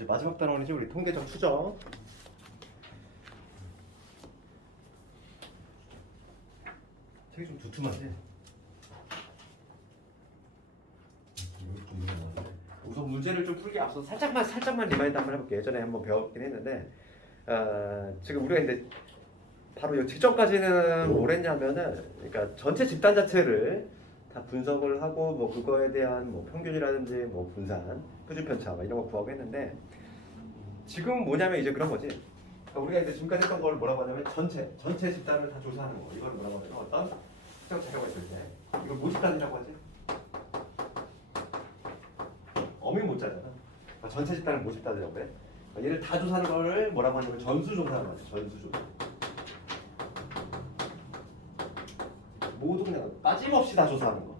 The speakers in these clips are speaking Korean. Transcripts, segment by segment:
이제 마지막 단원이죠. 우리 통계적 추정. 책이 좀 두툼하지? 우선 문제를 좀 풀기 앞서 살짝만 리마인드 한번 해볼게요. 예전에 한번 배웠긴 했는데 지금 우리가 이제 바로 이 직전까지는 뭘 했냐면은, 그러니까 전체 집단 자체를 다 분석을 하고 뭐 그거에 대한 뭐 평균이라든지 뭐 분산, 표준 편차 막 이런 거 구하고 했는데, 지금 뭐냐면 이제 그런 거지. 그러니까 우리가 이제 지금까지 했던 걸 뭐라고 하냐면 전체 집단을 다 조사하는 거. 이걸 뭐라고 하냐면 어떤 특정 자료가 있을 때 이걸 모집단이라고 하지. 어미 모자잖아. 그러니까 전체 집단을 모집단이라고 해. 그러니까 얘를 다 조사하는 거를 뭐라고 하냐면 전수조사라고 하지. 전수조사. 모두 그냥 빠짐없이 다 조사하는 거.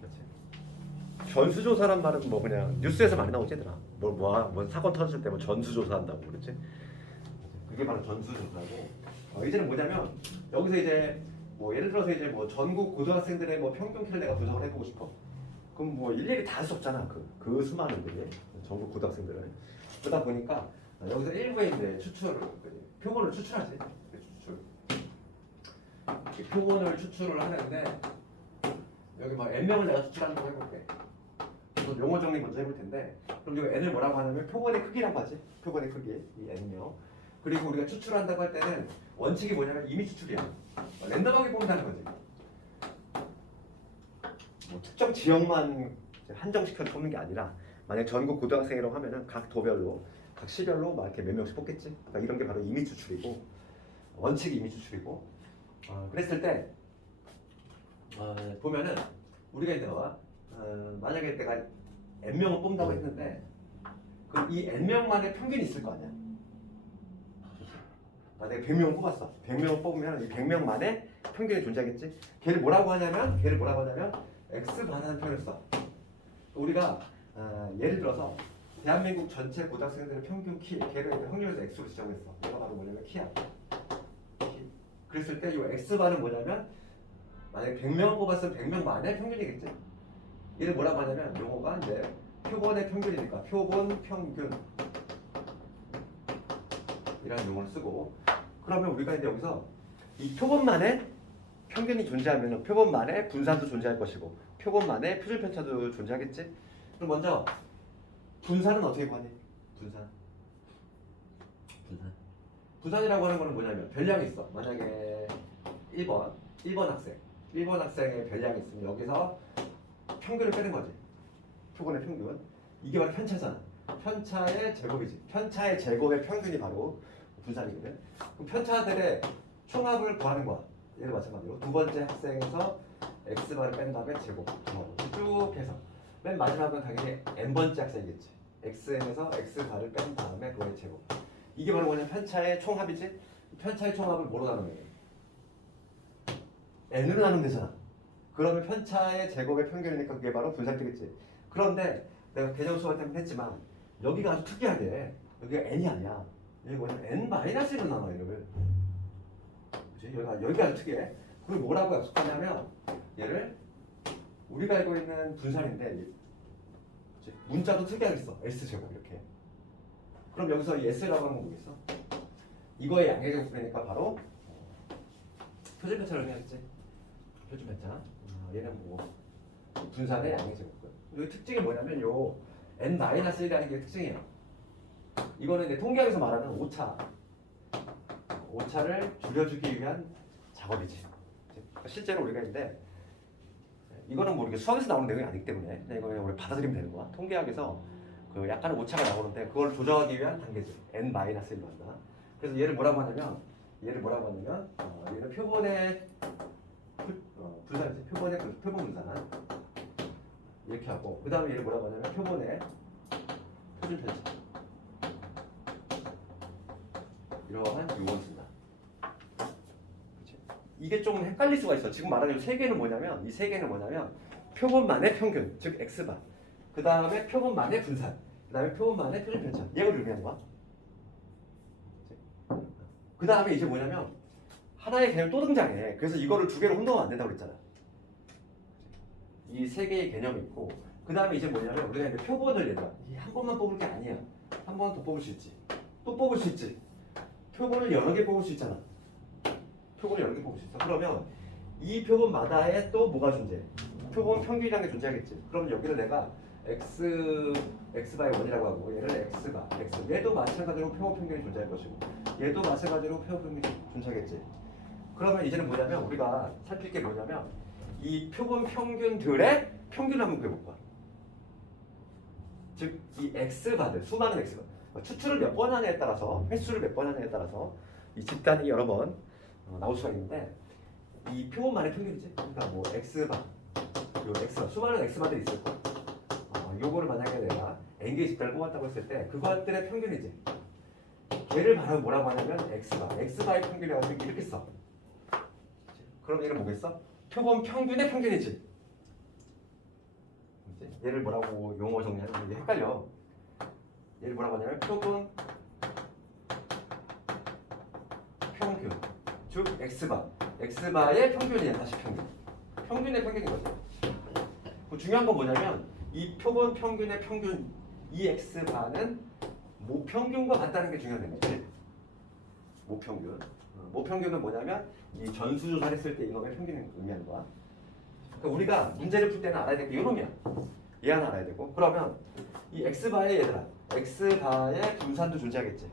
그렇지. 전수조사란 말은 뭐 그냥 뉴스에서 많이 나오지 얘들아. 뭐 사건 터졌을 때 뭐 전수조사한다고 그랬지. 그게 바로 전수조사고. 이제는 뭐냐면 여기서 이제 뭐 예를 들어서 이제 뭐 전국 고등학생들의 뭐 평균 키를 내가 분석을 해보고 싶어. 그럼 뭐 일일이 다 할 수 없잖아. 그 수많은들이 전국 고등학생들을. 그러다 보니까 여기서 일부에 이제 표본을 추출하지. 표본을 추출을 하는데 여기 뭐 n명을 내가 추출한다고 해볼게. 그래서 용어 정리 먼저 해볼 텐데, 그럼 이 n을 뭐라고 하냐면 표본의 크기라고 하지. 표본의 크기, 이 n명. 그리고 우리가 추출한다고 할 때는 원칙이 뭐냐면 임의 추출이야. 랜덤하게 뽑는다는 거지. 뭐 특정 지역만 한정시켜서 뽑는 게 아니라, 만약 전국 고등학생이라고 하면은 각 도별로, 각 시별로 막 이렇게 몇 명씩 뽑겠지. 그러니까 이런 게 바로 임의 추출이고, 원칙이 임의 추출이고. 그랬을 때 보면은 우리가 이제 만약에 내가 n명을 뽑는다고 했는데, 그럼 이 n명만의 평균이 있을 거 아니야. 내가 100명을 뽑았어. 100명을 뽑으면 이 100명만의 평균이 존재하겠지. 걔를 뭐라고 하냐면 X반하는 표현을 써. 우리가 예를 들어서 대한민국 전체 고등학생들의 평균 키, 걔를 확률에서 X로 지정했어. 얘가 바로 뭐냐면 키야. 그랬을 때 이 X반은 뭐냐면, 만약에 100명 뽑았으면 100명 만의 평균이겠지. 얘를 뭐라고 하냐면 용어가 이제 표본의 평균이니까 표본 평균 이라는 용어를 쓰고, 그러면 우리가 이제 여기서 이 표본만의 평균이 존재하면 표본만의 분산도 존재할 것이고 표본만의 표준 편차도 존재하겠지. 그럼 먼저 분산은 어떻게 구하니? 분산이라고 하는 거는 뭐냐면 별량이 있어. 만약에 1번 학생의 별량이 있으면 여기서 평균을 빼는 거지. 표본의 평균. 이게 바로 편차잖아. 편차의 제곱이지. 편차의 제곱의 평균이 바로 분산이거든. 그럼 편차들의 총합을 구하는 거야. 얘를 마찬가지로 두 번째 학생에서 X반을 뺀 다음에 제곱 쭉 해서 맨 마지막은 당연히 n번째 학생이겠지. Xn에서 X반을 뺀 다음에 그거의 제곱. 이게 바로 뭐냐면 편차의 총합이지. 편차의 총합을 뭐로 나누면 돼? n으로 나누면 되잖아. 그러면 편차의 제곱의 평균이니까 그게 바로 분산되겠지. 그런데 내가 개정 수업 때문에 했지만 여기가 아주 특이하게 여기가 n이 아니야. 여기 뭐냐면 n-1로 나눠 얘를. 그치? 여기가 아주 특이해. 그걸 뭐라고 약속하냐면 얘를 우리가 알고 있는 분산인데, 그치? 문자도 특이하게 써. S제곱 이렇게. 그럼 여기서 이 S라고 하는 거 뭐겠어? 이거의 양의 제곱이니까 바로 표준 편차를 해야겠지. 표준 편차. 얘는 뭐 분산의 양의 제곱이고요. 여기 특징이 뭐냐면 요 n-1이라는 게 특징이에요. 이거는 이제 통계학에서 말하는 오차를 줄여주기 위한 작업이지. 실제로 우리가 있는데 이거는 뭐 이렇게 수학에서 나오는 내용이 아니기 때문에 이거 그냥 우리 받아들이면 되는 거야. 통계학에서 그 약간의 오차가 나오는데 그걸 조정하기 위한 단계지. n-1로 한다. 그래서 얘를 뭐라고 하냐면 얘는 표본의 분산이지. 표본 분산 이렇게 하고, 그 다음에 얘를 뭐라고 하냐면 표본의 표준 편차. 이러한 용어를 쓴다. 그치? 이게 좀 헷갈릴 수가 있어. 지금 말하는 이 세 개는 뭐냐면, 표본만의 평균, 즉 X반. 그 다음에 표본만의 분산. 그 다음에 표본만의 표준 편차. 얘를 의미하는 거야. 그 다음에 이제 뭐냐면 하나의 개념이 또 등장해. 그래서 이거를 두 개로 혼동하면 안 된다고 그랬잖아. 이 세 개의 개념이 있고, 그 다음에 이제 뭐냐면 우리가 이제 표본을 얘들아 한 번만 뽑을 게 아니야. 한 번 더 뽑을 수 있지. 또 뽑을 수 있지. 표본을 여러 개 뽑을 수 있잖아. 표본을 여러 개 뽑을 수 있어. 그러면 이 표본마다에 또 뭐가 존재해? 표본 평균이라는 게 존재하겠지. 그럼 여기를 내가 x바이 1이라고 하고 얘를 x바, x. 얘도 마찬가지로 표본 평균이 존재할 것이고 얘도 마찬가지로 표본 평균이 존재하겠지. 그러면 이제는 뭐냐면 우리가 살필 게 뭐냐면 이 표본 평균들의 평균을 한번 구해볼까. 즉 이 x바들, 수많은 x바 추출을 몇 번 하냐에 따라서 횟수를 몇 번 하냐에 따라서 이 집단이 여러 번 나올 수가 있는데 이 표본만의 평균이지. 그러니까 뭐 x바, 요 x바, 수많은 x바들이 있을 거야. 요거를 만약에 내가 n개의 집단을 뽑았다고 했을 때 그것들의 평균이지. 걔를 말하면 뭐라고 하냐면 x바의 평균이라고 이렇게 써. 그럼 얘는 뭐겠어? 표본 평균의 평균이지. 얘를 뭐라고 용어 정리하면 이게 헷갈려. 얘를 뭐라고 하냐면 표본 평균, 즉 x바의 평균이야. 다시 평균의 평균인 거지. 그 중요한 건 뭐냐면 이 표본 평균의 평균 이 x바는 모평균과 같다는 게 중요한 거지. 모평균은 뭐냐면 이 전수조사를 했을 때 이놈의 평균을 의미하는 거야. 그러니까 우리가 문제를 풀 때는 알아야 될 게 이놈이야. 얘 하나 알아야 되고. 그러면 이 x바의 얘들아, x바의 분산도 존재하겠지.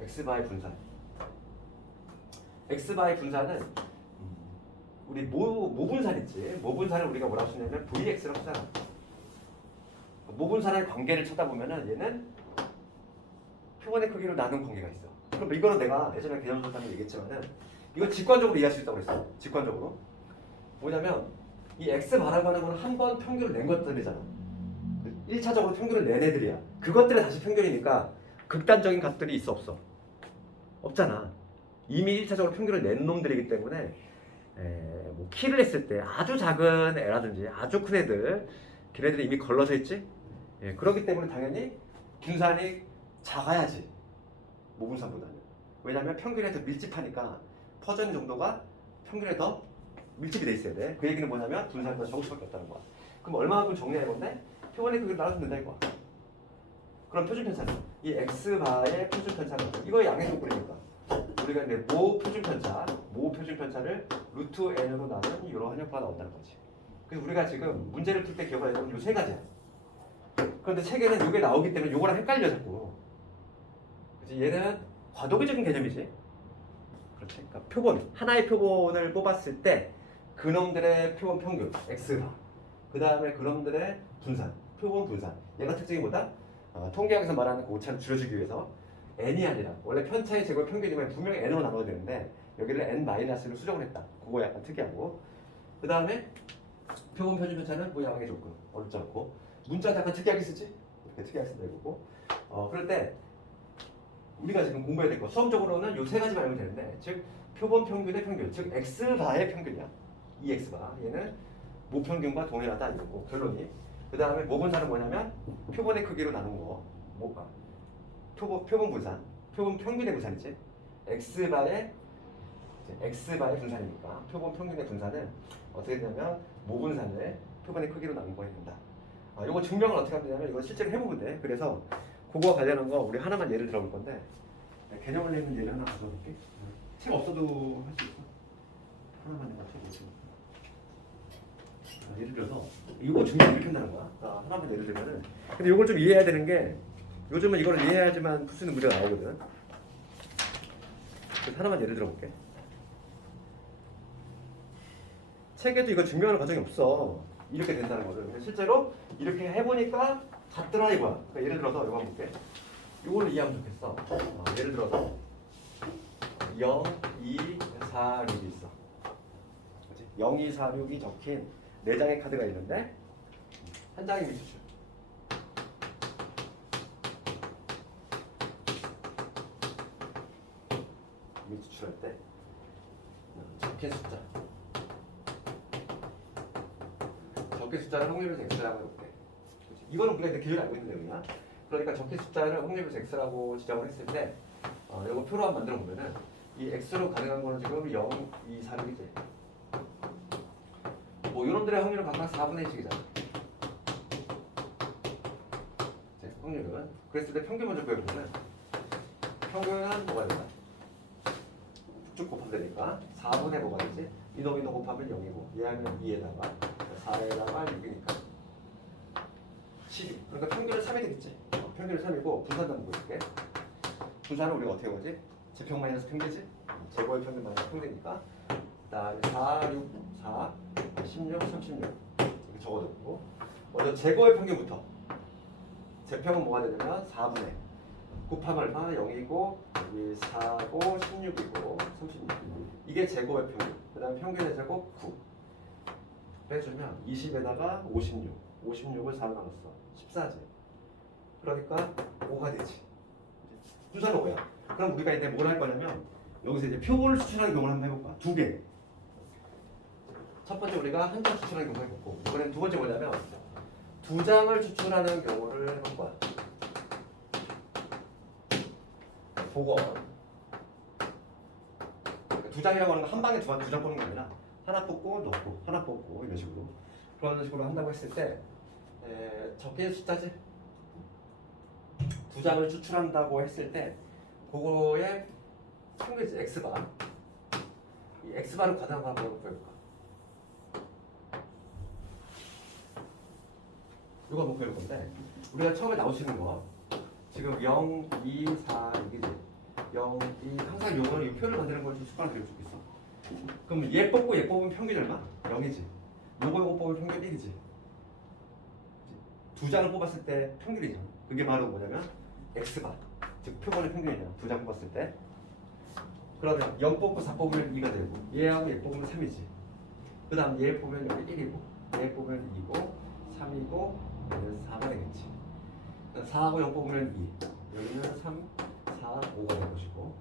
x바의 분산은 우리 모분산 있지. 모분산을 우리가 뭐라고 쓰냐면 vx라고 쓰잖아. 모분산의 관계를 쳐다보면은 얘는 표본의 크기로 나눈 관계가 있어. 그럼 이거는 내가 예전에 개념 수업에 얘기했지만은 이거 직관적으로 이해할 수 있다고 그랬어. 직관적으로. 뭐냐면 이 x바라고 하는 건 한 번 평균을 낸 것들이잖아. 1차적으로 평균을 낸 애들이야. 그것들이 다시 평균이니까 극단적인 값들이 있어 없어? 없잖아. 이미 1차적으로 평균을 낸 놈들이기 때문에 뭐 키를 했을 때 아주 작은 애라든지 아주 큰 애들 걔네들이 이미 걸러져 있지? 그렇기 때문에 당연히 분산이 작아야지. 모분산보다는. 왜냐하면 평균에 더 밀집하니까 퍼지는 정도가 평균에 더 밀집이 돼 있어야 돼. 그 얘기는 뭐냐면 분산보다 적을 수밖에 없다는 거야. 그럼 얼마만큼 정리할 건데? 표본의 크기를 나눠주면 된다 이거야. 그럼 표준편차는 이 x바의 표준편차는 이거의 양의 조건이니까 우리가 이제 모 표준편차를 루트 n으로 나눈 이러한 형태가 나온다는 거지. 그래서 우리가 지금 문제를 풀 때 기억해야 되는 건 이 세 가지야. 그런데 책에는 이게 나오기 때문에 이거랑 헷갈려 자꾸. 그치? 얘는 과도기적인 개념이지. 그렇지. 그러니까 표본 하나의 표본을 뽑았을 때 그놈들의 표본 평균 x바, 그 다음에 그놈들의 분산, 표본 분산. 얘가 특징이 뭐다? 통계학에서 말하는 그 오차를 줄여주기 위해서 n이 아니라 원래 편차의 제곱 평균이면 분명히 n으로 나눠야 되는데 여기를 n-로 수정을 했다. 그거 약간 특이하고. 그 다음에 표본 표준 편차는 뭐 양의 조건 어렵지 않고 문자도 약간 특이하게 쓰지? 이렇게 특이하게 쓴다 이거고. 그럴 때 우리가 지금 공부해야 될 거 수험적으로는 요 세 가지만 알면 되는데 즉 표본 평균의 평균, 즉 x바의 평균이야. 이 x바 얘는 모평균과 동일하다 이거고 결론이. 그 다음에 모분산은 뭐냐면 표본의 크기로 나눈 거. 표본 분산, 표본 평균의 분산이지. x바의 분산이니까 표본 평균의 분산은 어떻게 되냐면 모분산을 표본의 크기로 나눈 거에 된다. 이거 증명을 어떻게 하면 되냐면 이건 실제로 해보면 돼. 그래서 그거와 관련한 거 우리 하나만 예를 들어볼 건데 개념을 내는 예를 하나 가져볼게. 책 없어도 할 수 있어. 하나만 내가 책 없어. 예를 들어서 이거 증명 이렇게 한다는 거야. 하나만 예를 들면은 근데 이걸 좀 이해해야 되는 게 요즘은 이걸 이해해야지만 풀 수 있는 문제가 나오거든. 그래서 하나만 예를 들어볼게. 책에도 이거 증명하는 과정이 없어. 이렇게 된다는 거를. 근데 실제로 이렇게 해보니까 같더라 이거야. 그러니까 예를 들어서 이거 한번 볼게. 이걸로 이해하면 좋겠어. 예를 들어서 0, 2, 4, 6이 있어. 그치? 0, 2, 4, 6이 적힌 4장의 카드가 있는데 한 장이 미추출. 미추출할 때 적힌 숫자. 적힌 숫자를 확률에서 x라고 해볼게. 그치? 이거는 우리가 기존에 알고 있는 내용이야. 그러니까 적힌 숫자를 확률에서 x라고 지정을 했을 때 이거 표로 한번 만들어 보면은 이 x로 가능한 거는 지금 0, 2, 4, 6이지. 뭐 이런들의 확률은 각각 4분의 1씩이잖아. 확률은. 그랬을 때 평균 먼저 구해보면 평균은 뭐가 된다? 쭉 곱하면 되니까 4분의 뭐가 되지? 이놈 곱하면 0이고 얘하면 2에다가 4에다가 6이니까 7이. 그러니까 평균은 3이 되겠지. 평균은 3이고 분산도 한번 볼게. 분산은 우리가 어떻게 보지? 제평 마이너스 평균이지? 제곱의 평균 마이너스 평균이니까 그다음에 4, 6, 4, 16, 36 이렇게 적어뒀고 먼저 제곱의 평균부터 제평은 뭐가 되냐면 4분의 곱하면 얼마? 0이고 여기 4고 16이고 36 이게 제곱의 평균. 그 다음에 평균의 제곱 9 빼주면 20에다가 56 56을 4로 나눴어 14지. 그러니까 5가 되지. 분산은 5야. 그럼 우리가 이제 뭘 할 거냐면 여기서 이제 표본을 추출하는 경우를 한번 해볼까? 두 개. 첫 번째 우리가 한 장 추출하는 경우 해보고 이번엔 두 번째 뭐냐면 두 장을 추출하는 경우를 해볼 거야. 복원. 두 장이라고 하는 건 한 방에 두 장 뽑는 게 아니라 하나 뽑고 넣고 하나 뽑고 이런 식으로 그런 식으로 한다고 했을 때 적게 숫자지. 두 장을 추출한다고 했을 때 그거의 평균이지 x바. 이 x바를 가능한 거 한번 보여볼까? 이거 한번 보여볼 건데 우리가 처음에 나올 수 있는 거 지금 0, 2, 4, 6이지. 0, 2 항상 요거는 이 표를 만드는 걸 좀 습관을 들이면 좋겠어. 그럼 얘 뽑고 얘 뽑으면 평균이 얼마? 0이지. 요거 뽑으면 평균 1이지. 두 장을 뽑았을 때 평균이죠. 그게 바로 뭐냐면 x바. 즉 표본의 평균이냐. 두 장 뽑았을 때. 그러면 0 뽑고 4 뽑으면 2가 되고 얘하고 얘 뽑으면 3이지. 그 다음 얘 뽑으면 여기 1이고 얘 뽑으면 2고 3이고 얘는 4가 되겠지. 4하고 0 뽑으면 2 여기는 3, 4, 5가 될 것이고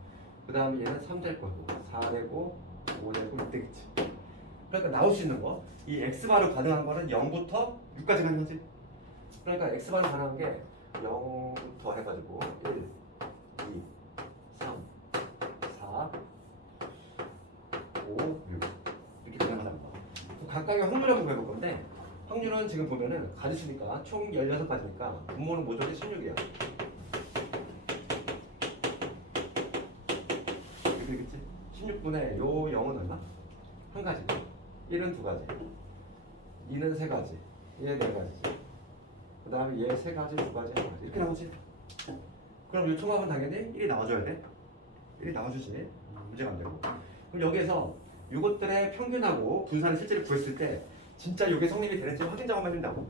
그 다음에 얘는 3 될 거고 4 되고 5 되고 6 되겠지. 그러니까 나올 수 있는 거 이 x바로 가능한 거는 0부터 6까지 가는 거지. 그러니까 x바로 가능한 게 0부터 해가지고 1, 2, 3, 4, 5, 6 이렇게 가능하다는 거. 각각의 확률을 한번 해볼 건데 확률은 지금 보면은 가지수니까 총 16가지니까 분모는 모조리 16이야. 이렇게 되겠지? 16분의 요 0은 얼마? 한 가지. 1은 두 가지. 2는 세 가지. 얘 네 가지지. 그 다음에 얘 세 가지, 두 가지, 한 가지. 이렇게 나오지? 그럼 이 총합은 당연히 1이 나와줘야 돼. 1이 나와주지. 문제가 안 되고. 그럼 여기에서 이것들의 평균하고 분산을 실제로 구했을 때 진짜 이게 성립이 되는지 확인 작업만 해준다고.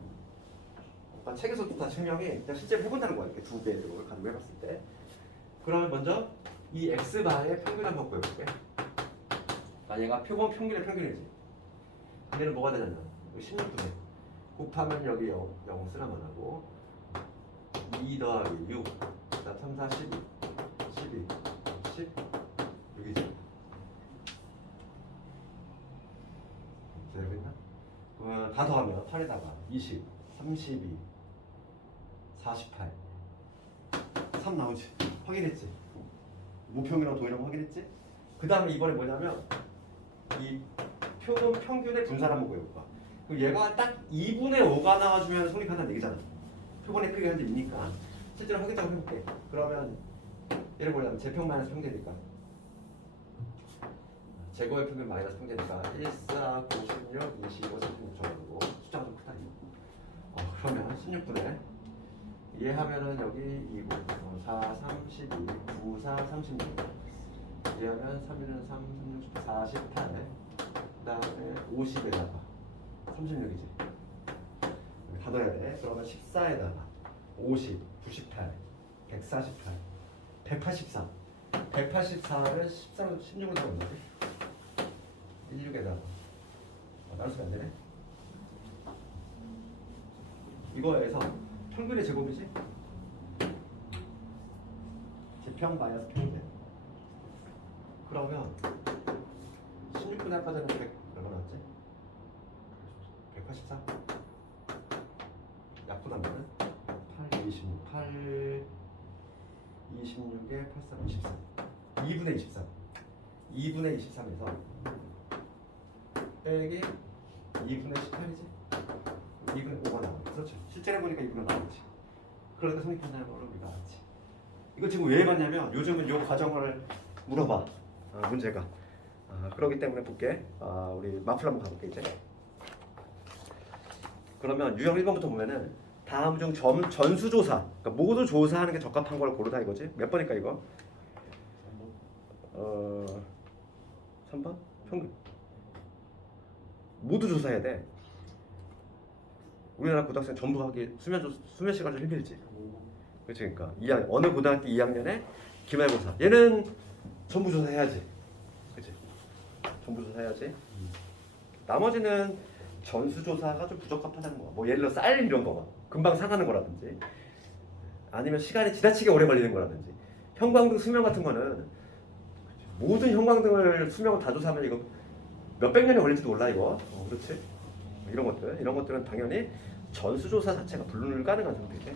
그러니까 책에서도 다 증명이 그냥 실제로 해본다는 거야. 이렇게 두 개를 가지고 해봤을 때. 그러면 먼저 이 x바의 평균 한번 구해볼게. 얘가 표본 평균의 평균이지. 얘는 뭐가 되냐면 16분의 곱하면 여기 0 쓰라만 하고 2 더하기 6 그다음 3, 4, 12 12 16이지. 되겠나? 그러면 다 더하면 8에다가 20 32 48 3 나오지. 확인했지? 무평이랑 동일한 거 확인했지? 그 다음에 이번에 뭐냐면 이 표본 평균의 분산 한번 구해볼까? 그럼 얘가 딱 2분의 5가 나와주면 성립한다는 얘기잖아. 표본의 크기가 현재 2니까 실제로 확인 작업 해볼게. 그러면 얘를 보려면 제평 마이너스 평균이니까 제곱의 평균 마이너스 평균이니까 1, 4, 9, 16, 25, 36 적어두고 숫자가 좀 크다. 그러면 16분의 얘 하면은 여기 2고 4, 3, 12, 9, 4, 36 얘 하면 3, 1은 3, 36, 48 그 다음에 50에다가 36이지. 다 넣어야 돼. 그러면 14에다가 50, 98, 148, 184 184를 14로 16으로 다 넣는다지. 16에다가 나누면 안 되네. 이거에서 평균의 제곱이지? 제평 마이너스 평균. 그러면 16분의 아까 전에 100 얼마 나왔지? 184? 약분하면은 8, 26, 8 26에 83, 23 2분의 23 2분의 23에서 빼기 2분의 18이지? 2분의 5가 나와. 그렇죠. 실제로 해보니까 2분의 나오지. 그러니까 성립한다는 걸 우리가 알지. 이거 지금 왜 해봤냐면 요즘은 요 과정을 물어봐. 문제가. 그러기 때문에 볼게. 우리 마플 한번 가볼게 이제. 그러면 유형 1번부터 보면은 다음 중 전수조사, 그러니까 모두 조사하는 게 적합한 걸 고르다 이거지. 몇 번일까 이거? 3번? 평균. 모두 조사해야 돼. 우리나라 고등학생 전부 하기 수면 시간 좀 힘들지. 그렇지, 그러니까 어느 고등학교 2학년에 기말고사. 얘는 전부 조사해야지. 그렇지? 전부 조사해야지. 나머지는 전수조사가 좀 부적합하다는 거야. 뭐 예를 들어 쌀 이런 거 금방 상하는 거라든지, 아니면 시간이 지나치게 오래 걸리는 거라든지. 형광등 수명 같은 거는 모든 형광등을 수명을 다 조사하면 이거 몇백 년이 걸릴지도 몰라 이거. 그렇지? 이런 것들은 당연히 전수조사 자체가 불가능한 상태지.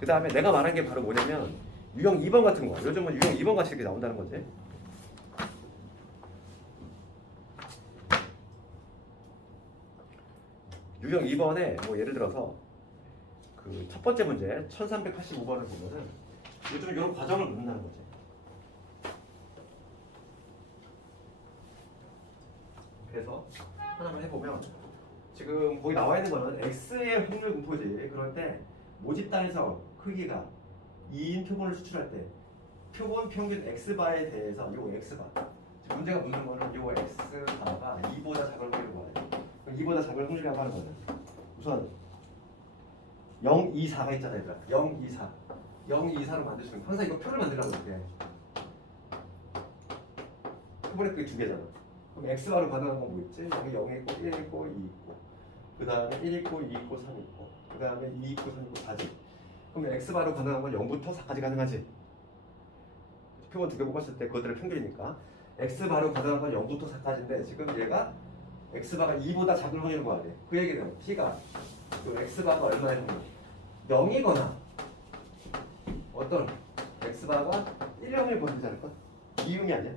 그 다음에 내가 말한 게 바로 뭐냐면 유형 2번 같은 거. 요즘은 유형 2번 같이 이렇게 나온다는 거지. 유형 2번에 뭐 예를 들어서 그 첫 번째 문제 1385번을 보면은 요즘 이런 과정을 묻는다는 거지. 그래서 하나만 해보면 지금 거기 나와 있는 거는 x의 확률 분포지. 그럴 때 모집 단위서 크기가 2인 표본을 수출할 때 표본 평균 x바에 대해서 요 x바, 문제가 묻는 거는 요 x바가 2보다 작을 확률을 구하래. 2보다 작을 확률이라고 하는 거는 우선 0, 2, 4가 있잖아 얘들아. 0, 2, 4 0, 2, 4로 만들 수 있는, 항상 이거 표를 만들라고 이렇게 표본의 크기 두 개잖아. 그럼 x바로 가능한 건 뭐 있지? 여기 0 있고 1 있고 2 있고, 그 다음에 1 있고 2 있고 3 있고, 그 다음에 2 있고 3 있고 4지. 그럼 x바로 가능한 건 0부터 4까지 가능하지. 표본 두 개 뽑았을 때 그것들의 평균이니까 x바로 가능한 건 0부터 4까지인데 지금 얘가 x바가 2보다 작은 확률을 구해야 돼. 그 얘기는 t가 그 x바가 얼마의 확률? 0이거나 어떤 x바가 1의 확률을 보이지 않을까? 이응이 아니야.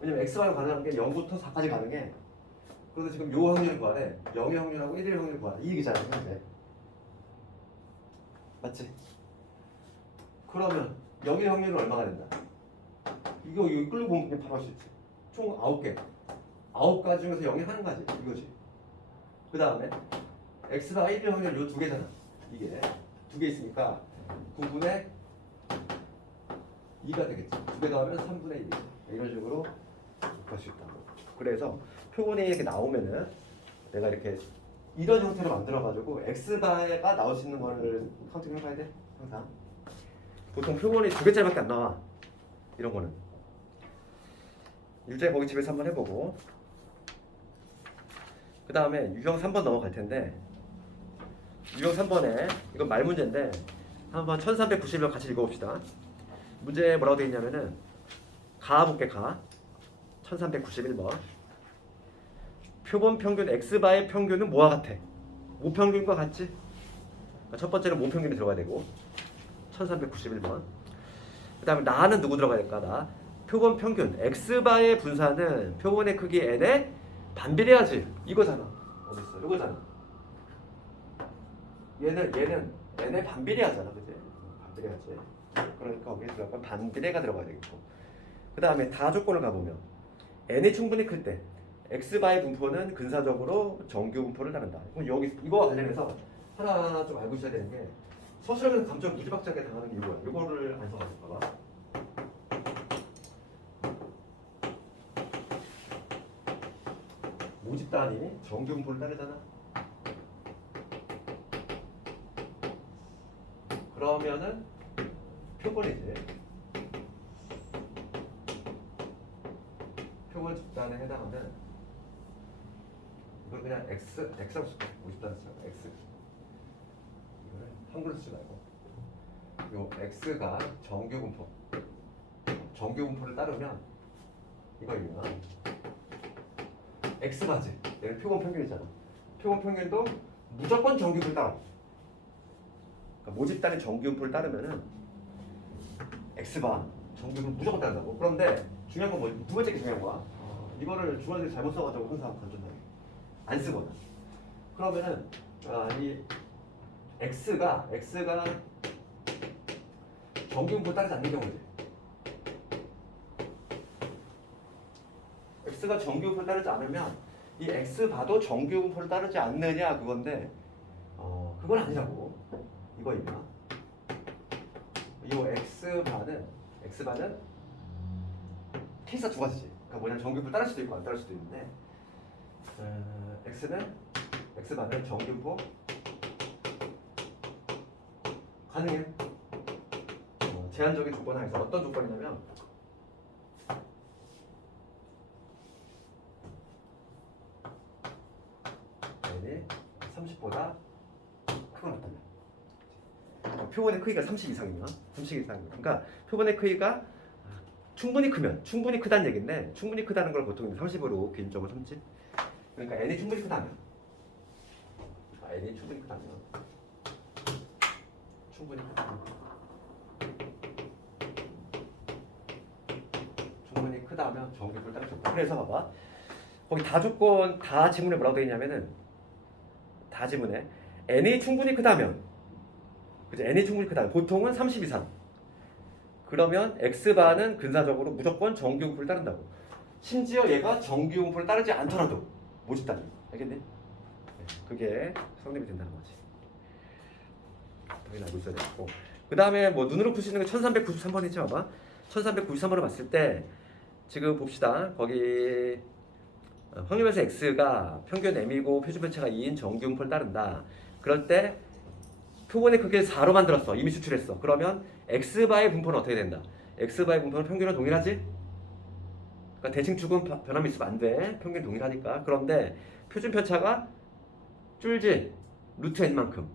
왜냐면 x바로 가능한 게 0부터 4까지 가능해. 그래서 지금 요 확률을 구하래. 0의 확률하고 1의 확률을 구하래. 이 얘기잖아. 현재. 맞지? 그러면 0의 확률은 얼마가 된다? 이거 끌고 보면 그냥 바로 할 수 있지. 총 9개. 9가지 중에서 0이 한 가지. 이거지. 그 다음에 x바가 1의 확률 요 두 개잖아. 이게 두 개 있으니까 9분의 2가 되겠지. 두 개 더하면 3분의 1이지. 이런 식으로 할 수 있다고. 그래서 표본이 이렇게 나오면은 내가 이렇게 이런 형태로 만들어가지고 x바가 나올 수 있는 거를 카운팅 해봐야 돼. 항상 보통 표본이 두 개짜리밖에 안 나와. 이런 거는 일제 거기 집에서 한번 해보고, 그 다음에 유형 3번 넘어갈 텐데, 유형 3번에 이건 말 문제인데 한번 1391번 같이 읽어봅시다. 문제에 뭐라고 되어 있냐면은 가 볼게. 가 1391번 표본 평균 x바의 평균은 뭐와 같아? 모평균과 같지? 그러니까 첫 번째는 모평균이 들어가야 되고 1391번. 그 다음에 나는 누구 들어가야 될까? 나 표본 평균 x바의 분산은 표본의 크기 n에 반비례하지. 이거잖아. 어딨어? 이거잖아. 얘는 n에 반비례하잖아. 그치? 반비례하지. 그러니까 거기에 들어갈 반비례가 들어가야 되겠고, 그 다음에 다 조건을 가보면 n이 충분히 클 때 x바의 분포는 근사적으로 정규 분포를 따른다. 그럼 여기 이거와 관련해서 하나 좀 알고 있어야 되는 게, 서술형에서 감점 무지막지하게 당하는 게 이거야. 이거를 안 써가지고 봐봐. 모집 단위 정규 분포를 따르잖아. 그러면은 표본이지. 표본 집단에 해당하는, 이걸 그냥 x라고 쓸게. 모집 단위 쓰라고 x. 이거를 한글로 쓰지 말고 요 x가 정규 분포를 따르면 이거입니다. x바지. 얘는 표본 평균이잖아. 표본 평균도 무조건 정규분포를 따라. 그러니까 모집단의 정규분포를 따르면은 x바 정규분포를 무조건 따른다고. 그런데 중요한 건 뭐? 두 번째 게 중요한 거야. 이거를 중간에 잘못 써가지고 항상 건전하게 안 쓰거나. 그러면은 이 x가 정규분포를 따르지 않는 경우지. x가 정규분포를 따르지 않으면 이 x 봐도 정규분포를 따르지 않느냐 그건데 그건 아니라고. 이거입니다. 이 x바는 케이스가 두 가지지. 그러니까 뭐냐면 정규분포를 따를 수도 있고 안 따를 수도 있는데 x바는 정규분포 가능해. 제한적인 조건 하에서 어떤 조건이냐면 n이 30보다 크거나 같다면 표본의 크기가 30 이상이면 그러니까 표본의 크기가 충분히 크다는 얘기인데 충분히 크다는 걸 보통 30으로 기준적으로 삼지. 그러니까 n이 충분히 크다면 충분히 크다면 정규분포를 따를 수 없다. 그래서 봐봐. 거기 다 조건 다 지문에 뭐라고 되어 있냐면은 다 지문에 n이 충분히 크다면 그죠? n이 충분히 크다면 보통은 30 이상. 그러면 x바는 근사적으로 무조건 정규분포를 따른다고. 심지어 얘가 정규분포를 따르지 않더라도 모집 단위. 알겠니? 그게 성립이 된다는 거지. 당연히 알고 있어야 되고. 그 다음에 뭐 눈으로 풀 수 있는 게 1393번이죠. 봐봐. 1393번을 봤을 때 지금 봅시다. 거기 확률에서 x가 평균 m이고 표준 편차가 2인 정규분포를 따른다. 그럴 때 표본의 크기를 4로 만들었어. 이미 추출했어. 그러면 x바의 분포는 어떻게 된다? x바의 분포는 평균은 동일하지? 그러니까 대칭축은 변함이 있으면 안 돼. 평균 동일하니까. 그런데 표준 편차가 줄지. 루트 n만큼.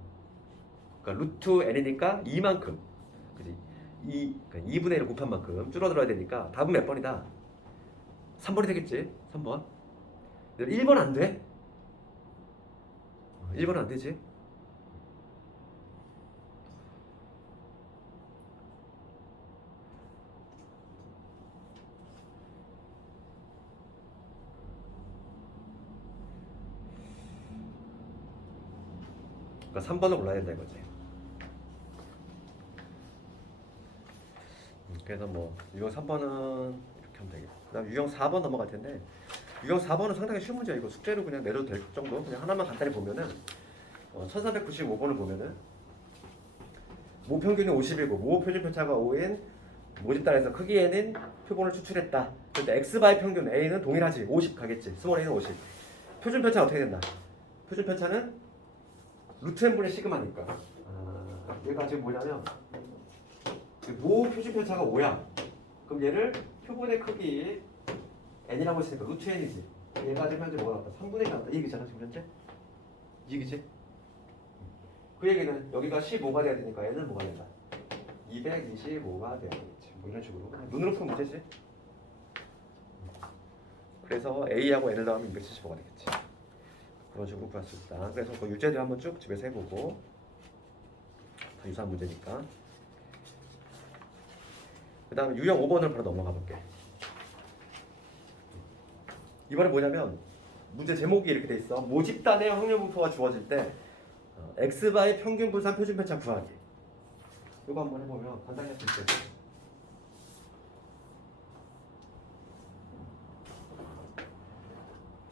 그러니까 루트 n이니까 2만큼. 그지? 그러니까 2분의 1을 곱한 만큼 줄어들어야 되니까 답은 몇 번이다? 3번이 되겠지. 3번. 1번 안 돼? 1번은 안 되지. 그러니까 3번을 골라야 된다 이거지. 그래서 뭐 유형 3번은 이렇게 하면 되겠고 그다음 유형 4번 넘어갈 텐데 유형 4번은 상당히 쉬운 문제야. 이거 숙제로 그냥 내도 될 정도. 그냥 하나만 간단히 보면은 1395번을 보면은 모평균이 50이고 모표준 편차가 5인 모집단에서 크기 n인 표본을 추출했다. 그런데 x바의 평균 a는 동일하지. 50 가겠지. 스몰 a는 50. 표준 편차는 어떻게 된다? 표준 편차는 루트 n분의 시그마니까. 얘가 지금 뭐냐면 모 표준 편차가 5야. 그럼 얘를 표본의 크기 n이라고 했으니까 루트 n이지. 얘가 지금 현재 뭐가 나왔다? 3분의 1 나왔다. 이 얘기잖아 지금 현재. 이 얘기지? 그 얘기는 여기가 15가 돼야 되니까 n은 뭐가 된다? 225가 돼야 되겠지. 뭐 이런 식으로 눈으로 푸는 문제지. 그래서 a하고 n을 더하면 275가 되겠지. 그런 식으로 구할 수 있다. 그래서 그 유제도 한번 쭉 집에서 해보고 다 유사한 문제니까. 그 다음에 유형 5번을 바로 넘어가 볼게. 이번에 뭐냐면 문제 제목이 이렇게 돼 있어. 모집단의 확률 분포가 주어질 때 x바의 평균 분산 표준 편차 구하기. 이거 한번 해보면 간단히 할 수 있겠어.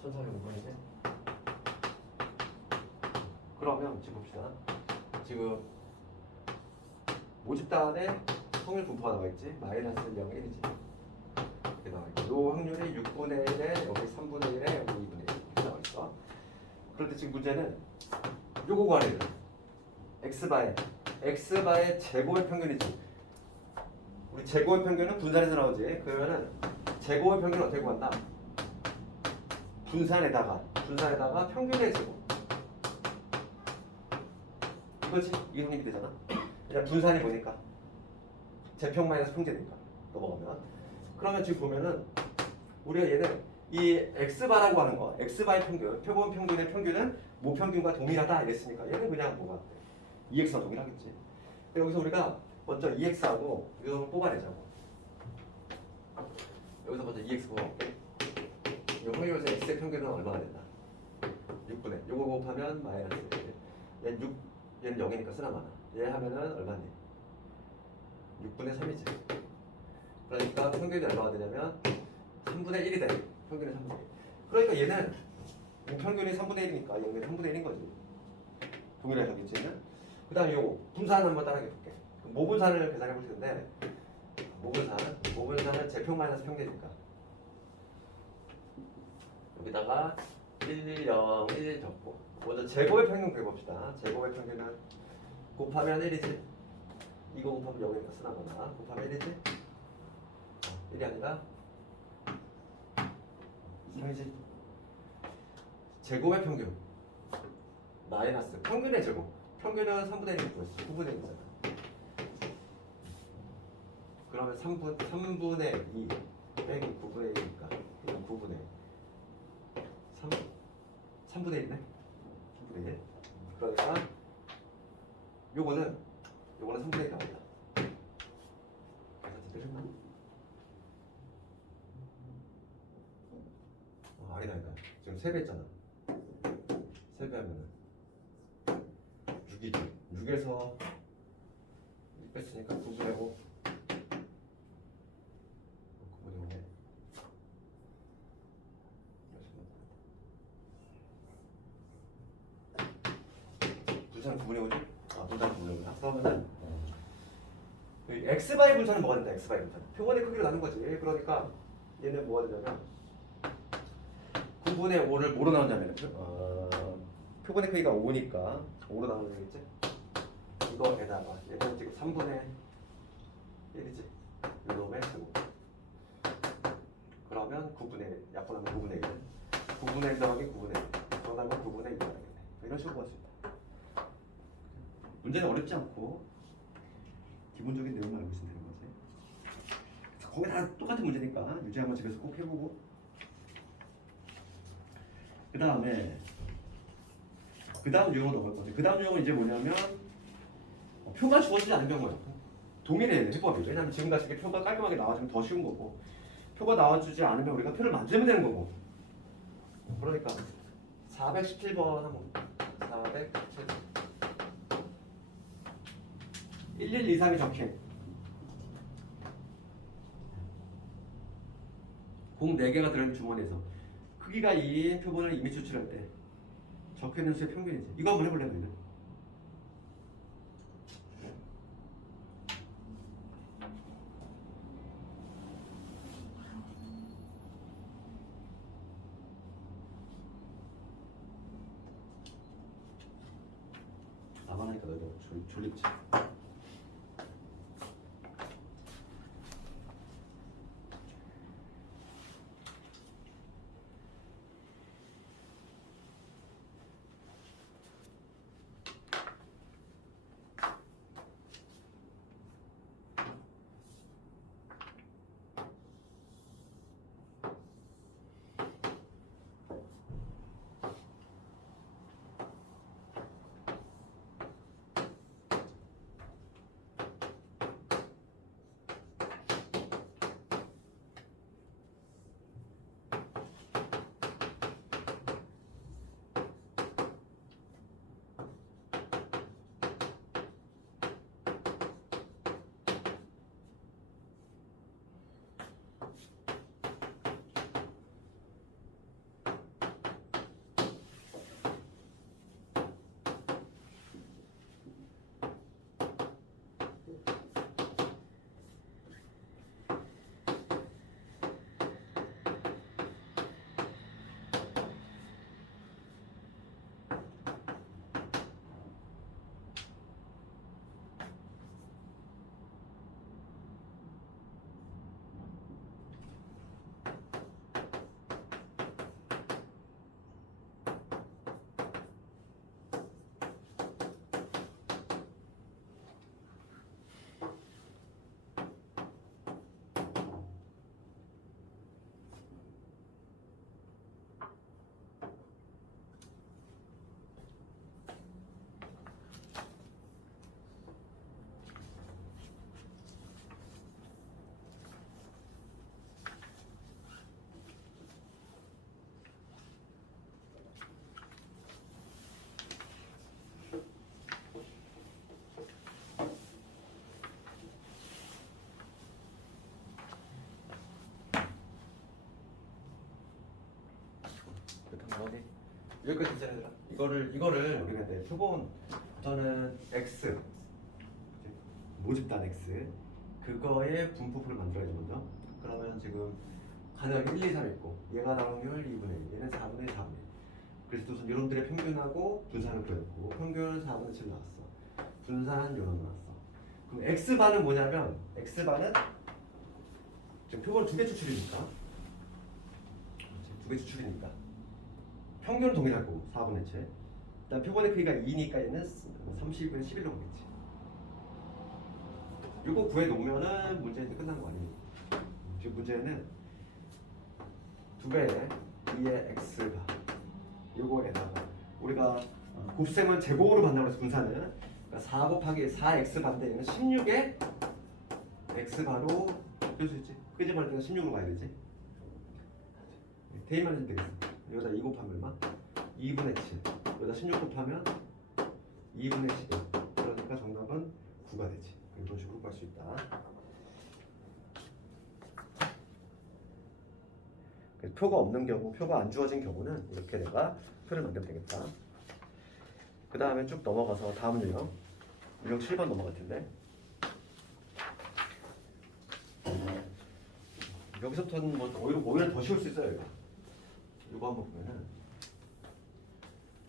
천천히 5번이지. 그러면 지금 봅시다. 지금 모집단의 확률 분포가 나와 있지. 마이너스 0, 1이지. 이렇게 나와 있고, 요 확률이 6분의 1에 여기 3분의 1에 여기 2분의 1 이렇게 나와 있어. 그럴 때 지금 문제는 요거 구하래. x바의 제곱의 평균이지. 우리 제곱의 평균은 분산해서 나오지. 그러면은 제곱의 평균은 어떻게 구한다? 분산에다가 평균의 제곱. 이거지. 이게 성립이 되잖아. 그냥 분산이 보니까 제평 마이너스 평제니까 넘어가면. 그러면 지금 보면은 우리가 얘는 이 x바라고 하는 거, x바의 평균, 표본 평균의 평균은 모평균과 동일하다 이랬으니까 얘는 그냥 뭐가 2x와 동일하겠지. 여기서 우리가 먼저 2x하고 이걸 뽑아내자고. 여기서 먼저 2x 뽑아볼게. 이 확률에서 x의 평균은 얼마가 된다? 6분의 요거 곱하면 마이너스 1. 얘는 0이니까 쓰나 마나. 얘 하면은 얼마니? 6분의 3이지. 그러니까 평균이 얼마가 되냐면 3분의 1이 돼. 평균이 3분의 1. 그러니까 얘는 평균이 3분의 1이니까 얘는 3분의 1인 거지. 동일하게 하겠지 얘는. 그 다음에 요거 분산 한번 따라해 볼게. 모분산을 계산해 볼 텐데 모분산은 제평 마이너스 평균이니까 여기다가 1, 0, 1 적고 먼저 제곱의 평균 구해봅시다. 제곱의 평균은 곱하면 1이지. 이거 곱하면 0이니까 쓰나거나 곱하면 1이지. 1이 아니라 3이지. 제곱의 평균 마이너스 평균의 제곱. 평균은 3분의 1이 구했어. 9분의 1이잖아. 그러면 3분의 2 빼기 9분의 1이니까 이건 9분의 1. 3분의 1이네. 3분의 1. 그러니까 요거는 3분의 1이 나온다. 계산 제대로 했나? 아니다. 지금 3배 했잖아. 3배 하면은 6이죠. 6에서 6 뺐으니까 9분의 5. 9분의 5. 분산 9분의 5지? 분산 9분의 5야. 그러면은 x바이 분산은 뭐가 된다? x바이 분산. 표본의 크기로 나눈 거지. 그러니까 얘는 뭐가 되냐면 9분의 5를 뭐로 나누냐면 표본의 크기가 5니까 5로 나누면 되겠지? 이거에다가 얘는 지금 3분의 1이지. 이놈의 제곱. 그러면 9분의 1. 약분하면 9분의 1. 9분의 1 더하기 9분의 1. 그러면 9분의 1이 되겠네. 이런 식으로 구할 수 있다. 문제는 어렵지 않고 기본적인 내용만 알고 있으면 되는 거지. 거기 다 똑같은 문제니까 유지 한번 집에서 꼭 해보고. 그 다음 유형은 넘어갈 거지. 그 다음 유형은 이제 뭐냐면 표가 주어지지 않은 경우야. 동일해 해법이. 왜냐면 지금같이 이렇게 표가 깔끔하게 나와주면 더 쉬운 거고, 표가 나와주지 않으면 우리가 표를 만들면 되는 거고. 그러니까 417번 한번 417번 1123이 적힌 공 4개가 들어있는 주머니에서 크기가 2인 표본을 이미 추출할 때 적혀있는 수의 평균이지. 이거 한번 해볼래 너희는? 나만 하니까 너희도 졸립지. 그렇다면 어디? 여기까지 있잖아 얘들아. 이거를 우리가 내 표본 저는 x 모집단 x 그거의 분포표를 만들어야지 먼저. 그러면 지금 가능하게 1, 2, 3 있고 얘가 나올 확률 2분의 1, 얘는 4분의 1, 4분의 1. 그래서 우선 이놈들의 평균하고 분산을 그려놓고 평균 4분의 7 나왔어. 분산 요런 나왔어. 그럼 x반은 뭐냐면 x반은 지금 표본을 2개 추출이니까 두 개 추출이니까 평균은 동일할 거고 4분의 7. 일단 표본의 크기가 2니까 얘는 30분의 11로 보겠지. 이거 구해 놓으면은 문제 이제 끝난 거 아니에요. 지금 문제는 2배의 2의 x가 요거에다가 우리가 곱셈은 제곱으로 받는다고 해서 분산은 그러니까 4 곱하기 4x 반대 얘는 16의 x바로 뺄 수 있지. 끄집어낼 때는 16으로 가야 되지. 대입만 해주면 되겠어. 여기다 2 곱하면 얼마? 2분의 7. 여기다 16 곱하면 2분의 11. 그러니까 정답은 9가 되지. 이런 식으로 구할 수 있다. 표가 없는 경우, 표가 안 주어진 경우는 이렇게 내가 표를 만들면 되겠다. 그 다음에 쭉 넘어가서 다음 유형 7번 넘어갈 텐데 여기서부터는 뭐 오히려 더 쉬울 수 있어요. 이거 한번 보면은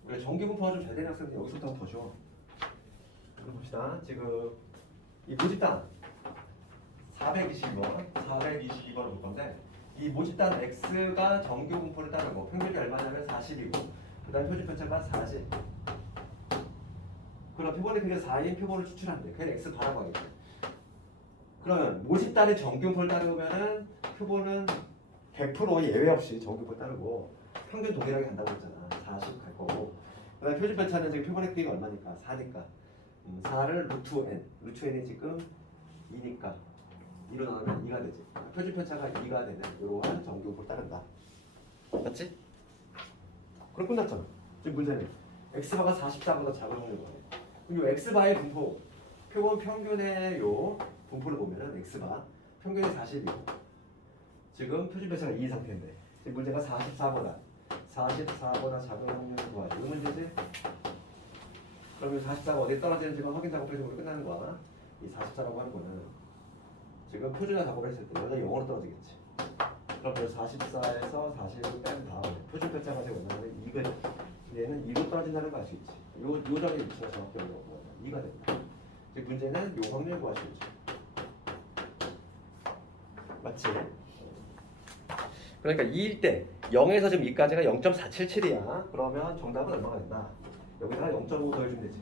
우리가 전기 분포가 좀 잘 되는 학생들 여기서부터 더 쉬워. 이거 봅시다. 지금 이 모집단 422번을 볼 건데 이 모집단 x가 정규 분포를 따르고 평균이 얼마냐면 40이고 그 다음에 표준 편차가 40. 그럼 표본의 크기가 4인 표본을 추출한대. 그냥 x 바라고 하겠지. 그러면 모집단의 정규 분포를 따르면은 표본은 100% 예외 없이 정규 분포를 따르고 평균 동일하게 간다고 했잖아. 40 갈 거고. 그 다음에 표준 편차는 지금 표본의 크기가 얼마니까? 4니까 4를 루트 n. 루트 n이 지금 2니까 2로 나누면 2가 되지. 표준 편차가 2가 되는 이러한 정규 분포를 따른다. 맞지? 그럼 끝났잖아. 지금 문제는 x바가 44보다 작은 확률 거네. 그럼 이 x바의 분포, 표본 평균의 요 분포를 보면은 x바 평균이 40이고 지금 표준 편차가 2인 상태인데 지금 문제가 44보다 작은 확률을 구하지. 이거 문제지? 그러면 44가 어디에 떨어지는지만 확인 작업해주면 끝나는 거야. 이 44라고 하는 거는 지금 표준화 작업을 했을 때 여기다 0으로 떨어지겠지. 그럼 44에서 40을 뺀 다음에 표준 편차가 지금 얼마냐면 2가 얘는 2로 떨어진다는 거 알 수 있지. 요 점의 위치가 정확히 어디가 2가 됩니다. 즉 문제는 요 확률 구할 수 있지. 맞지? 그러니까 2일 때 0에서 지금 2까지가 0.477이야. 그러면 정답은 얼마가 된다? 여기다가 0.5 더해주면 되지.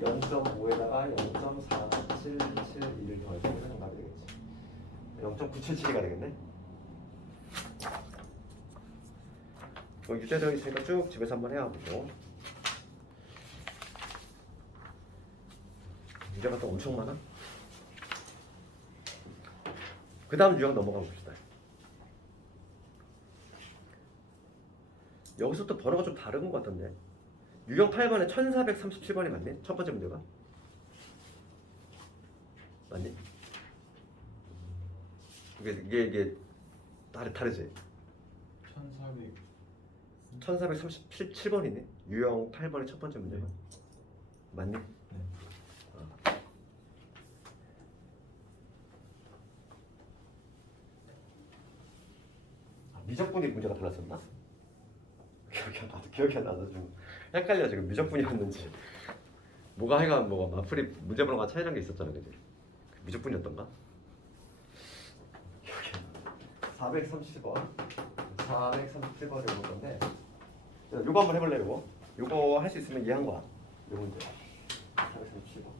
0.5에다가 0.4771을 더해주면 정답이 되겠지. 0.977이 되겠네. 유제되어 있으니까 쭉 집에서 한번 해보고. 유제가 또 엄청 많아. 그 다음 유형 넘어가 봅시다. 여기서 또 번호가 좀 다른 것 같던데. 유형 8번에 1437번이 맞네? 첫 번째 문제가. 맞니? 이게 다르지? 1437번이네. 유형 8번의 첫 번째 문제가. 맞니? 네. 미적분이 문제가 달랐었나? 기억이 안 나서 좀 헷갈려 지금. 미적분이었는지 뭐가 하여간 뭐가 마플이 문제 번호가 차이난 게 있었잖아. 그지? 미적분이었던가? 기억이 안 나. 430번 437번을 볼 건데 요거 한번 해볼래. 요거 할 수 있으면 이해한 거야. 요 문제 437번.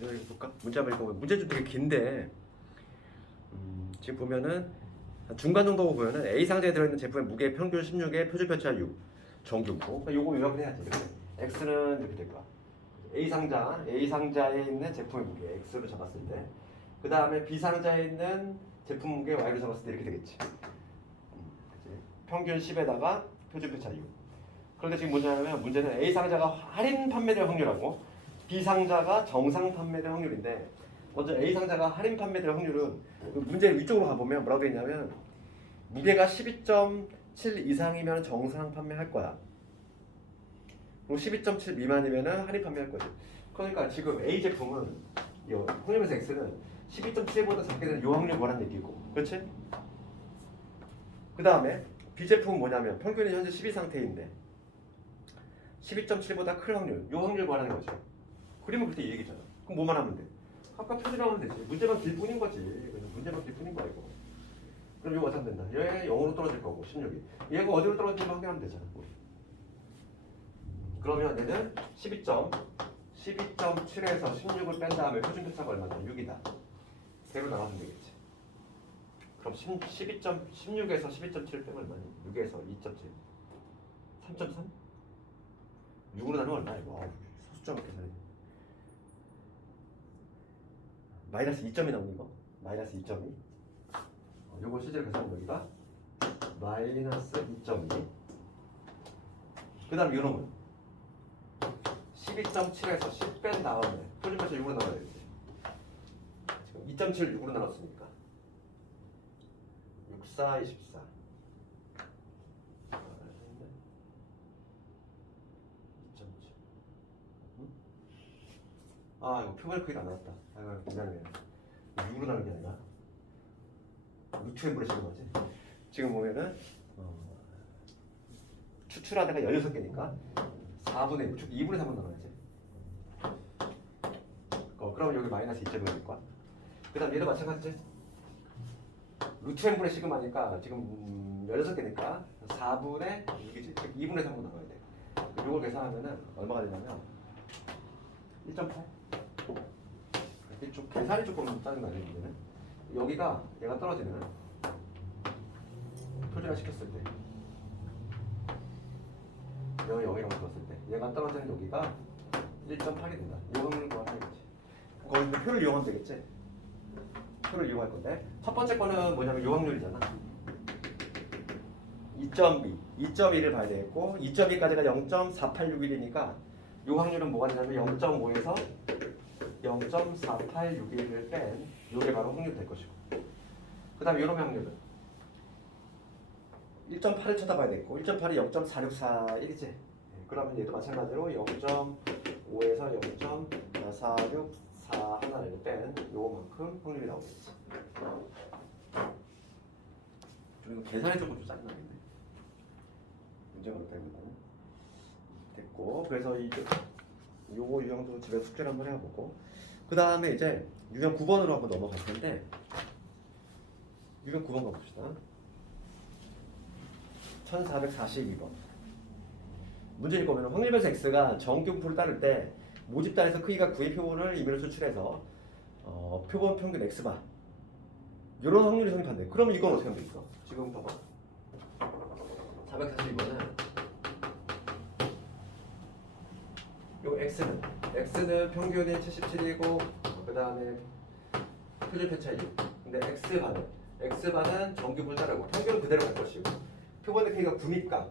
이거 볼까? 문제 한번 읽어보면 문제 좀 되게 긴데 지금 보면은 중간 정도 보면은 A 상자에 들어있는 제품의 무게 평균 16에 표준 편차 6 정규 그러니까 요거 요약을 해야지. 이렇게. X는 이렇게 될 거야. A 상자에 있는 제품의 무게 X로 잡았을 때, 그 다음에 B 상자에 있는 제품 무게 Y로 잡았을 때 이렇게 되겠지. 그치? 평균 10에다가 표준 편차 6. 그런데 지금 뭐냐면 문제는 A 상자가 할인 판매될 확률하고 B 상자가 정상 판매될 확률인데, 먼저 A 상자가 할인 판매될 확률은 문제 위쪽으로 가보면 뭐라고 돼 있냐면 무게가 12.7 이상이면 정상 판매할 거야. 그리고 12.7 미만이면 할인 판매할 거지. 그러니까 지금 A 제품은 이 확률에서 X는 12.7보다 작게 되는 요 확률 뭐란 얘기고, 그렇지? 그 다음에 B 제품은 뭐냐면 평균이 현재 12 상태인데 12.7보다 클 확률, 요 확률 뭐라는 거죠. 그림은 그때 이 얘기잖아. 그럼 뭐만 하면 돼? 아까 표준하면 되지. 문제만 길 뿐인 거지. 그냥 문제만 길 뿐인 거야 이거. 그럼 이거 어떻게 된다? 얘 0으로 떨어질 거고 16이. 얘가 어디로 떨어지는지 확인하면 되잖아. 그러면 얘는 12.7에서 16을 뺀 다음에 표준 편차가 얼마냐? 6이다. 대로 나가면 되겠지. 그럼 16에서 12.7 빼면 얼마냐? 6에서 2.7. 3.3? 6으로 나누면 얼마야? 이거 소수점 계산해. 마이너스 2점이 나오는 거. 마이너스 2점이. 요거 실제로 계산하면 여기가 마이너스 2.2. 그 다음 요놈은 12.7에서 10 뺀 다음에 표준편차 6으로 나눠야 되지. 지금 2.7을 6으로 나눴으니까 6, 4, 24. 아 이거 표본 크기가 안 나왔다. 아 미안해. 6으로 나눈 게 아니라 루트 앰플을 지금 하지. 지금 보면은 추출하다가 16개니까 4분의 6, 2분의 3을 나눠야지. 그럼 여기 마이너스 2점이 될 거야. 그 다음 얘도 마찬가지지. 루트 n분의 시그마니까 지금 16개니까 4분의 6이지. 즉 2분의 3으로 나눠야 돼. 이걸 계산하면은 얼마가 되냐면 1.8. 이쪽 계산이 조금 짜증나네. 이제는 여기가 얘가 떨어지는 표준화 시켰을 때 여기 여기랑 들었을 때 얘가 떨어지는 여기가 1.8이 된다. 이 확률을 구하는 거지. 거기 표를 이용하면 되겠지. 표를 이용할 건데 첫 번째 거는 뭐냐면 이 확률이잖아. 2.2, 2.2를 봐야 되겠고 2.2까지가 0.4861이니까 이 확률은 뭐가 되냐면 0.5에서 0.4861을 뺀 이게 바로 확률이 될 것이고, 그 다음에 이런 확률은 1.8을 쳐다봐야 되겠고 1.8이 0.4641이지. 그러면 얘도 마찬가지로 0.5에서 0.464 하나를 뺀 요만큼 확률이 나오겠지. 좀 이거 계산이 조금 좀 짜증나겠네. 문제가 어렵다기보다는 됐고, 그래서 요거 유형도 집에서 숙제를 한번 해보고, 그 다음에 이제 유형 9번으로 한번 넘어갈 텐데 유형 9번 가봅시다. 1442번. 문제 읽어보면 확률변수 x가 정규분포를 따를 때 모집단에서 크기가 9의 표본을 임의로 추출해서 표본 평균 x바 이런 확률이 성립한대. 그러면 이건 어떻게 하면 되겠어? 지금 봐봐. 442번은 요 x는 평균이 77이고 그 다음에 표준 편차 6. 근데 x바는 정규분포를 따르고 평균은 그대로 갈 것이고 표본의 크기가 9니까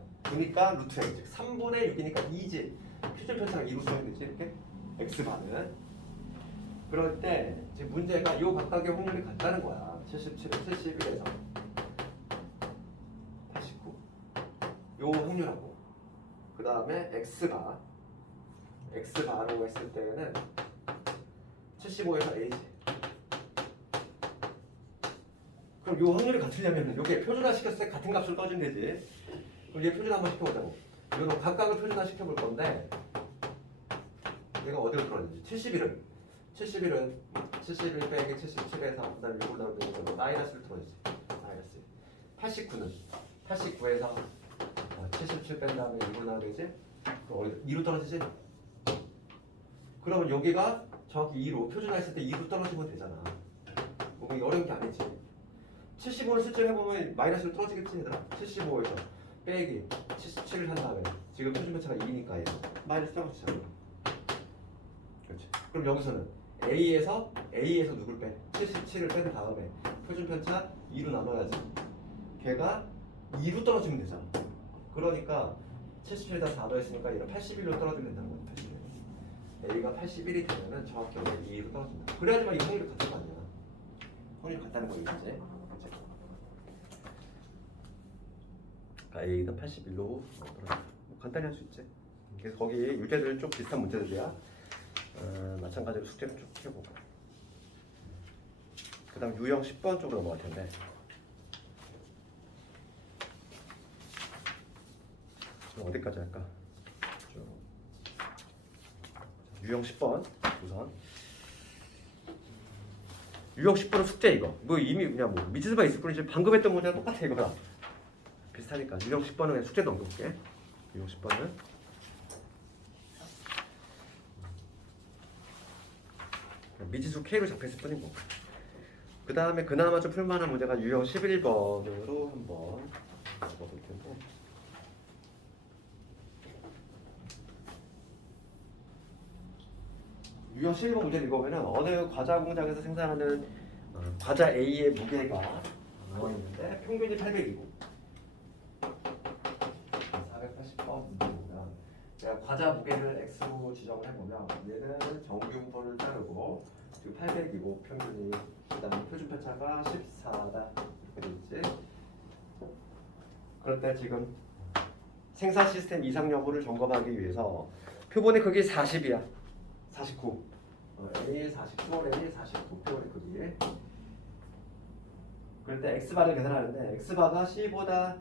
루트 n, 즉 3분의 6이니까 2지. 표준 편차가 2로 수정되지 이렇게. x바는 그럴 때 지금 문제가 이 각각의 확률이 같다는 거야. 77에 71에서 89. 요 확률하고 그 다음에 x바로 했을 때는 75에서 a지. 그럼 요 확률이 같으려면 요게 표준화 시켰을 때 같은 값을 떠주면 되지. 그럼 얘 표준화 한번 시켜보자고. 요런 각각을 표준화 시켜볼 건데 얘가 어디로 들어가는지 71은 71 빼기 77에서 그 다음에 6으로 나오면 마이너스를 들어야지. 마이너스 89에서 77 뺀 다음에 6으로 나오면 되지. 그럼 어디 2로 떨어지지? 그러면 여기가 정확히 2로 표준화했을 때 2로 떨어지면 되잖아. 뭐 이게 어려운 게 아니지. 75를 실제로 해보면 마이너스로 떨어지겠지 얘들아. 75에서 빼기 77을 한 다음에 지금 표준 편차가 2니까 얘 마이너스 떨어지잖아. 그렇지. 그럼 여기서는 A에서 누굴 빼? 77을 뺀 다음에 표준 편차 2로 나눠야지. 걔가 2로 떨어지면 되잖아. 그러니까 77다 4로 했으니까 얘가 81로 떨어지면 된다는 거야. 81. A가 81이 되면은 정확히 여기 2로 떨어진다. 그래야지만 이 확률이 같은 거 아니야. 확률이 같다는 거 이거지. 그러니까 A가 81로 떨어진다. 뭐 간단히 할 수 있지. 그래서 거기 유제들 좀 비슷한 문제들이야. 마찬가지로 숙제를 쭉 해보고. 그 다음 유형 10번 쪽으로 넘어갈 텐데. 어디까지 할까? 유형 10번 우선. 유형 10번은 숙제 이거. 뭐 이미 그냥 뭐 미지수가 있을 뿐이지 방금 했던 문제랑 똑같아 이거랑. 비슷하니까 유형 10번은 그냥 숙제 넘겨볼게. 유형 10번은 미지수 K로 잡혔을 뿐이고. 그 다음에 그나마 좀 풀만한 문제가 유형 11번으로 한번 넣어볼 텐데. 유형 11번 문제를 읽어보면 어느 과자 공장에서 생산하는 과자 A의 무게가 나와 있는데 평균이 800이고 480번 문제입니다. 제가 과자 무게를 X로 지정을 해보면 얘는 정규분포를 따르고 지금 800이고 평균이 그다음에 표준 편차가 14다 이렇게 되겠지. 그럴 때 지금 생산 시스템 이상 여부를 점검하기 위해서 표본의 크기 40이야. 49. A 49, A 49 표본의 크기. 그럴 때 X바를 계산하는데 X바가 C보다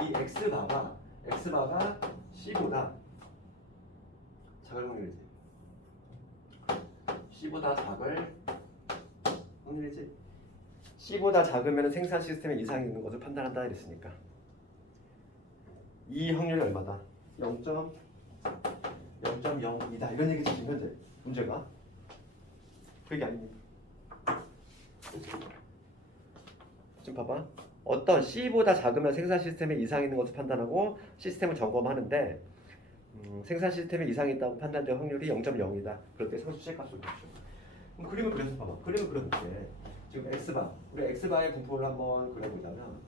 이 X바가 C보다 작을 확률이지. C보다 작을 확률이지. C보다 작으면 생산 시스템에 이상이 있는 것을 판단한다 이랬으니까 이 확률이 얼마다? 0.0이다 이런 얘기지 지금 현재 문제가. 그게 아닙니다. 지금 봐봐. 어떤 C보다 작으면 생산 시스템에 이상이 있는 것을 판단하고 시스템을 점검하는데 생산 시스템에 이상이 있다고 판단될 확률이 0.0이다. 그럴 때 상수치의 값을 그렇죠. 그럼 그림을 그려서 봐봐. 그림을 그려볼게. 지금 X바, 우리 X바의 분포를 한번 그려보자면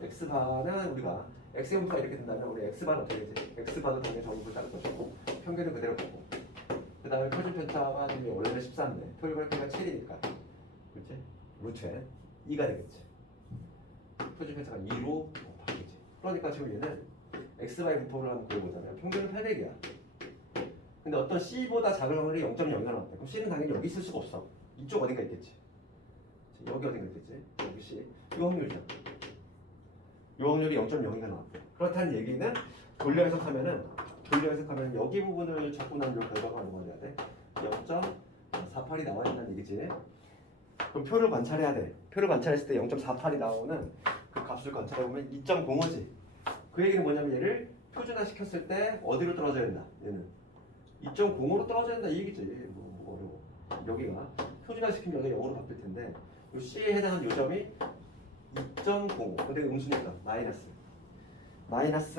X바는 우리가 X의 분포가 이렇게 된다면 우리 X바는 어떻게 되지? X바도 당연히 정분포를 따를 것이고 평균은 그대로 보고 그 다음에 표준 편차가 지금 원래는 13네. 표준 편차가 7이니까 그렇지? 루트에 2가 되겠지. 표준 편차가 2로 바뀌지. 그러니까 지금 얘는 X바의 분포를 한번 그려보자면 평균은 800이야. 근데 어떤 C보다 작은 확률이 0.0이 나왔대. 그럼 C는 당연히 여기 있을 수가 없어. 이쪽 어딘가 있겠지. 여기 어딘가 있겠지. 여기 C. 이 확률이야. 이 확률이 0.0이가 나왔대. 그렇다는 얘기는 돌려 해석하면 여기 부분을 잡고 난 요 결과가 얼마나 돼야 돼? 0.48이 나와야 된다는 얘기지. 그럼 표를 관찰해야 돼. 표를 관찰했을 때 0.48이 나오는 그 값을 관찰해보면 2.05지. 그 얘기는 뭐냐면 얘를 표준화 시켰을 때 어디로 떨어져야 된다. 얘는 2.05로 떨어져야 된다 이 얘기지. 뭐 어려워. 여기가 표준화 시키면 여기가 0으로 바뀔 텐데 요 C에 해당하는 요점이 2.05. 근데 음수니까 마이너스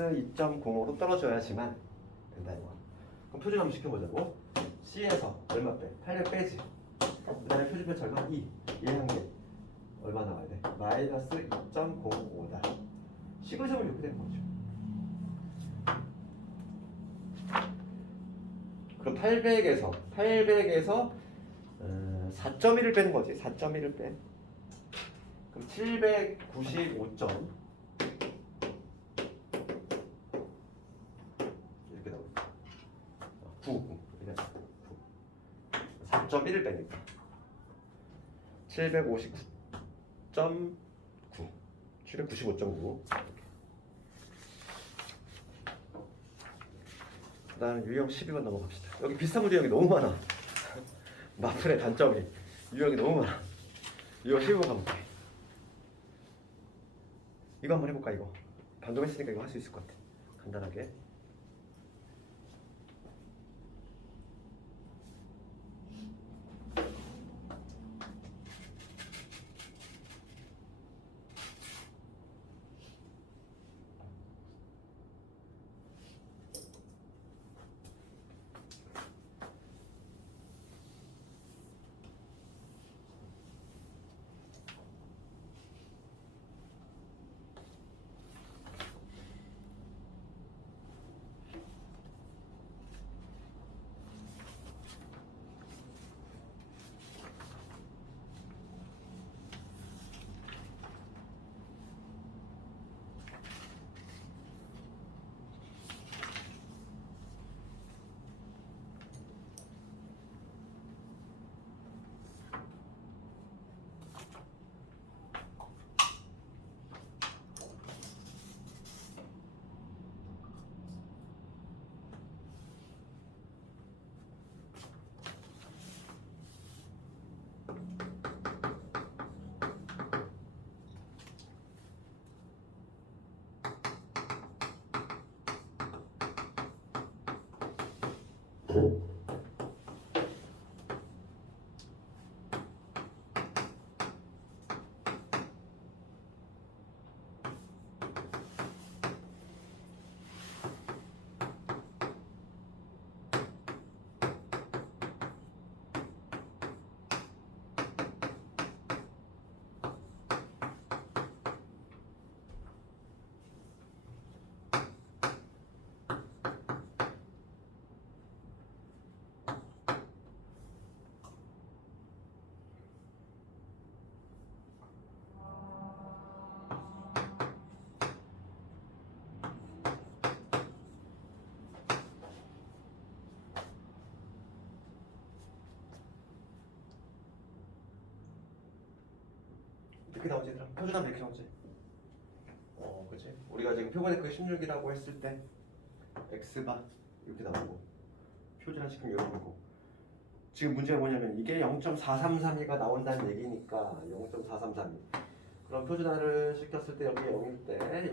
2.05로 떨어져야지만 된다 이거. 그럼 표준 한번 시켜보자고. C에서 얼마 빼? 800 빼지. 그 다음에 표준 편차가 2. 얘한 개 얼마 나와야 돼? 마이너스 2.05다. 식을 이렇게 되는 거죠. 그럼 800에서 4.1을 빼는 거지. 4.1을 빼. 그럼 795점 이렇게 나옵니다. 9. 4.1을 빼니까 759.9 795.9. 그 다음 유형 12번 넘어갑시다. 여기 비슷한 문제 여기 너무 많아. 마플의 단점이 유형이 너무 많아. 유형 12번 가볼게. 이거 한번 해볼까 이거. 방금 했으니까 이거 할 수 있을 것 같아. 간단하게. 이렇게 나오지 얘들아. 표준하면 이렇게 나오지. 그치? 우리가 지금 표본의 그 16이라고 했을 때 x바 이렇게 나오고 표준화 시키면 이런 거고. 지금 문제가 뭐냐면 이게 0.433이가 나온다는 얘기니까 0.433. 그럼 표준화를 시켰을 때 여기 0일 때